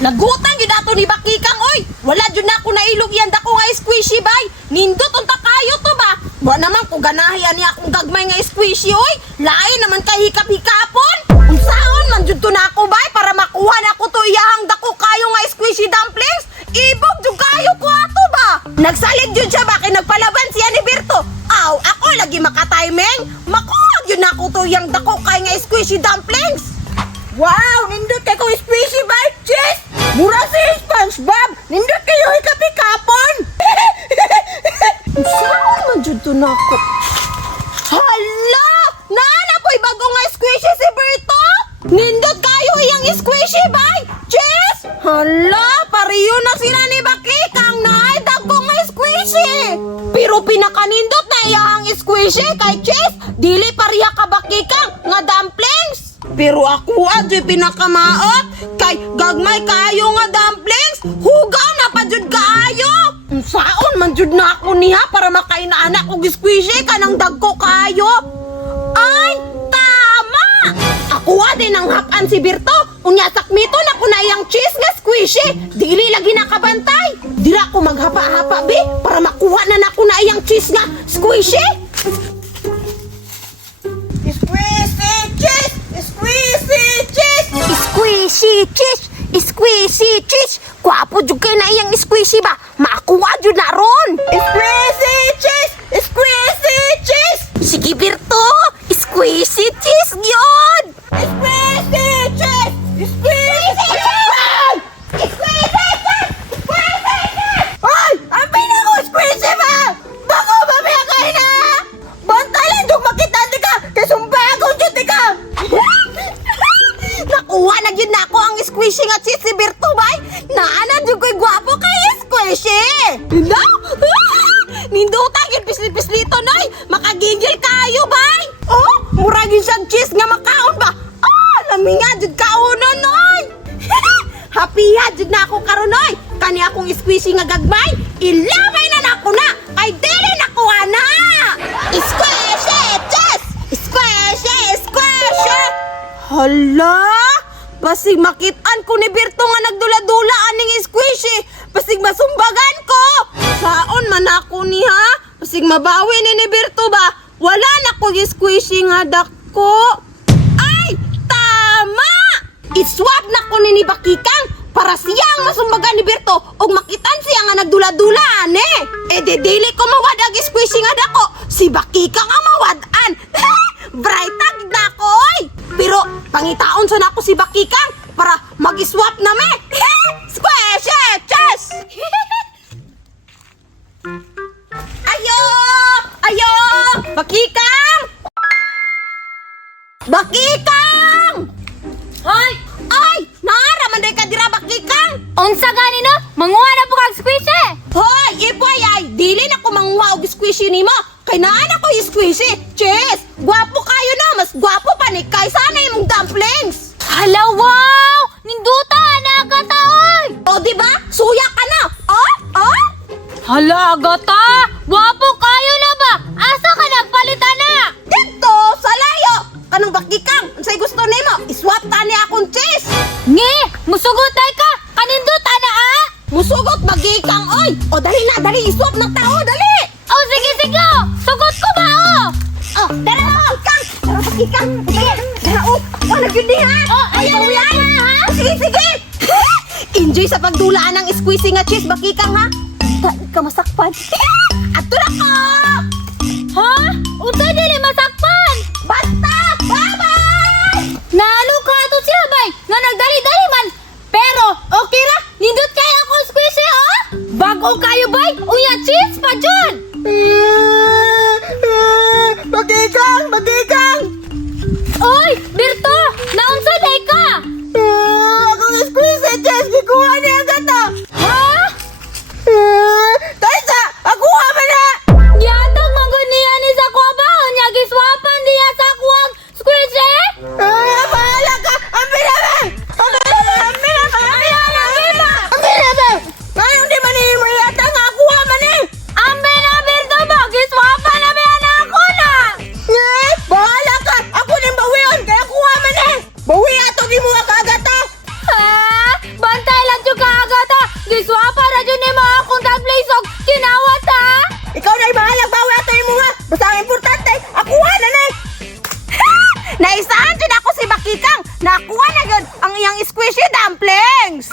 Lagutan yun ato ni Bakikang, oy! Wala dyan na ako nailog yan dako nga squishy, bay! Nindot unta kayo to ba? Wa naman ko ganahian niya akong gagmay nga squishy, oy! Lain naman kay hikap-hikapon! Unsaon man dyan to na ako, bay! Para makuha na ko to iyahang dako kayo nga squishy dumplings! Ibog dyan kayo ko ato ba? Nagsalig dyan siya ba? Kay nagpalaban siya ni Berto? Aw, ako lagi makatiming! Makuha dyan na ko to iyang dako kay nga squishy dumplings! Wow! Nindot kayo squishy, bay! Cheese! Mura si SpongeBob! Nindot kayo hikap-hikapon! Saan man dyan to na ako? Hala! Naana po'y bago nga squishy si Berto? Nindot kayo iyang squishy, bay! Cheese! Hala! Pariyo na sila ni Bakikang na dago nga squishy! Pero pinakanindot na iyang squishy kay Cheese! Dili pariya ka Bakikang nga dumplings! Pero ako adyo'y pinakamaot kay gagmay kayo nga dumplings, hugaw na pa jud kaayo. Saon man jud na ako niya para makain na anak og squishy kanang dagko kayo. Ay, tama! Ako din ang hapan si Berto. Unya sakmito na ko na iyang cheese nga squishy. Dili lagi nakabantay. Dira ko maghapa-hapa be para makuha na nako na iyang cheese nga squishy. Squishy cheese! Squishy cheese! Kwapo jud kay na iyang squishy ba? Makuha jud na ron! Squishy cheese! Squishy cheese! Sige Berto! Squishy cheese yun! Squishy cheese! Squishy cheese! Squishy cheese! Squishy cheese! Ay! Ampay na ko! Squishy ba? Bako mamaya kayo na! Bantalan jud makita di ka! Kasumba akong jud di ka! Nakuha na yun na ako ang squishy nga cheese si Berto, bay! Naana dyan ko'y gwapo kay squishy! No? Nindutan yun pisli-pislito, noy! Makagigil kayo, bay! Oh, muragin siyang cheese nga makaon ba? Oh, lami nga dyan kauno, noy! Happy dyan na ako karon, noy! Kani akong squishy nga gagmay, ilaway na na ako na! Kay dili na ko na! Squishy cheese! Squishy! Squishy! Hala! Basig makitaan ko ni Berto nga nagdula-dula aning squishy. Basig masumbagan ko. Saon man ako niha? Basig mabawi ni Berto ba? Wala na ko squishy nga dako. Ay! Tama! Iswap na ko ni Bakikang para siyang masumbagan ni Berto og makitan siya nga nagdula-dula ane. E dili ko mawad ang squishy nga dako. Si Bakikang ang mawadan. Brightag na ko, oy! Pero pangitaon sa nako si Bakikang para mag-swap na me. Squishy cheese! Ayo! Ayo! Bakikang! Bakikang! Hoy! Ay! Naaraman day ka dira, Bakikang! Unsa gani no? Manguha na po kag squishy! Hoy! Ipoy ay! Dili na ko manguha og squishy nimo! Kay naan ako yung squishy! Cheese! Gwapo kayo na! Mas gwapo pa ni kaysa na imong dumplings! Hala, wow! Ninduta na agata, oy! O diba? Suya ka na! Oh? Oh? Hala, agata! Wapo kayo na ba? Asa ka nagpalitan na? Dito! Sa layo! Kanong Bakikang? Unsay gusto nimo? Iswap ta ni akong cheese! Ngi! Musugot tay ka! Kaninduta na, ah! Musugot Bakikang, oy! O dali na! Dali! Iswap ng tao! Dali! Oh, sige, sige! Sugot ko ba, oh? Oh! Dara na! Bakikang! Dara Bakikang! Dara! Dara! Oh! Oh! Nagyudi ha! Oh, Ayaw ayaw yan! yan, ha? Sige! Sige! Enjoy sa pagdulaan ng squeezing nga cheese, Bakikang, ha? Dali ka masakpan! Ato na ko! Ha? Unsa dili masakpan? Basta! Bye-bye! Nalo ka to siya, bay! Nga nagdali-dali man! Pero, okay ra! Nindot kayo akong squishy, oh! Bago kayo, bay! Unya cheese pa dyan! Bakikang! Bakikang! Oy! Berto! Naunsa day ka? Akong squeezy cheese! Gikuha niya ang gata! Ha? Kaysa! Ako man na! Yatag manggunian ni sa kuha ba? Unya giswapan diya sa kuwang squishy? Bahala ka! Ang pinabay! Ang pinabay! Ang pinabay! Ang pinabay! Ang pinabay! Ngayong di man mo yata nga ako man eh! Ambe na, Berto ba? nakuha na yun ang iyang squishy dumplings.